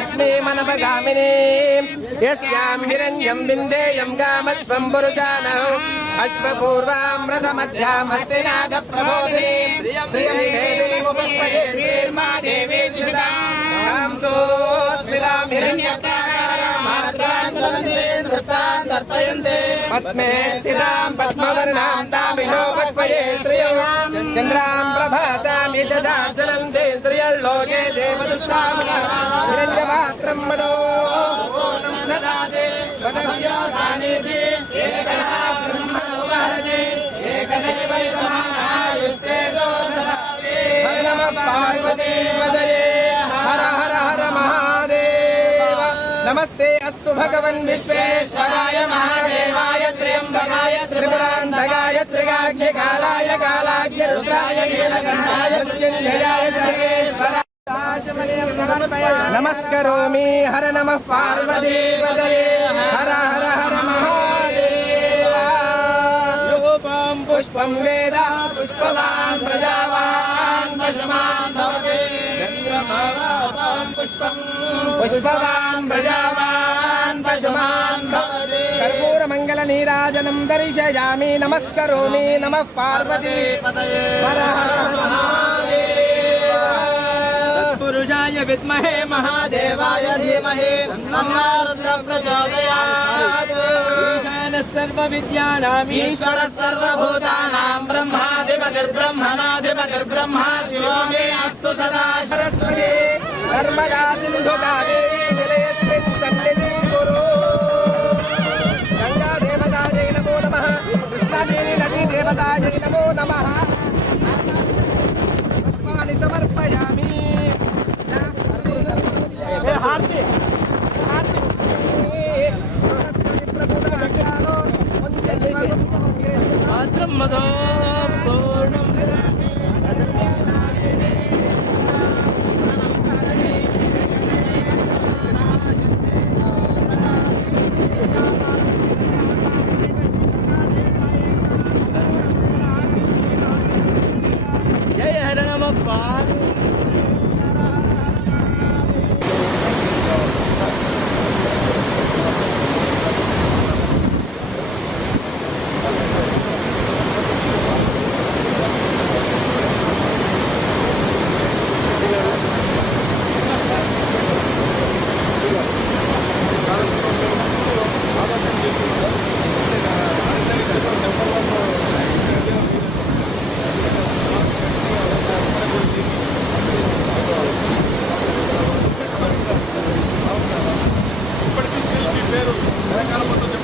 लक्ष्मी मनपगामिनी यस्यां हिरण्यं बिन्देयं गामस्वं पुरुषानः अश्वपूर्वामृतमध्यामस्तिनाद प्रबोधिनी श्रियं देवीमुपस्महे श्रीर्मा देवी श्रुतां सोऽस्मितां हिरण्यप्राकारामात्रां दलन्ते नृत्तां तर्पयन्ते पद्मे स्थितां पद्मवर्णां तामिहो पक्वये श्रियं चन्द्रां प्रभासां यशसा ज्वलन्ते श्रियल्लोके देवदुत्तामः हिरण्यपात्रं मनो ददाते वदव्यासानेति एकदा ब्रह्मणो वहते एकदैवैकमायुस्ते दोषदाते नमः पार्वती पदये हर हर हर महादेव नमस्ते अस्तु भगवन् विश्वेश्वराय महादेवाय त्र्यम्बकाय त्रिपुरान्तकाय त्रिकाग्निकालाय कालाग्नि रुद्राय नीलकण्ठाय मृत्युञ्जयाय सर्वेश्वराय नमस्करोमि हर नमः पार्वती पदये हर हर हर महादेव योपं पुष्पं वेद पुष्पवान् प्रजावान् पशुमान् भवति पुष्पवान् प्रजावान् पशुमान् भवति कर्पूरमङ्गलनीराजनं दर्शयामि नमस्करोमि नमः पार्वती पदये हर हर पुरुषाय विद्महे महादेवाय धीमहि तन्नो रुद्रः प्रचोदयात् ईशानः सर्वविद्यानाम् ईश्वरः सर्वभूतानां ब्रह्माधिपतिर्ब्रह्मणाधिपतिर्ब्रह्मा शिवो मे अस्तु सदा सरस्वती नर्मदा सिन्धु कावेरी जलेऽस्मिन् सन्निधिं कुरु गङ्गा देवतायै नमो नमः कृष्णादेवी नदी देवतायै नमो नमः पुष्पाणि समर्पयामि मधो पूर्णं जय हर नमः पार्वती ఇప్పటికీ మీ పేరు తెలంగాణ మొత్తం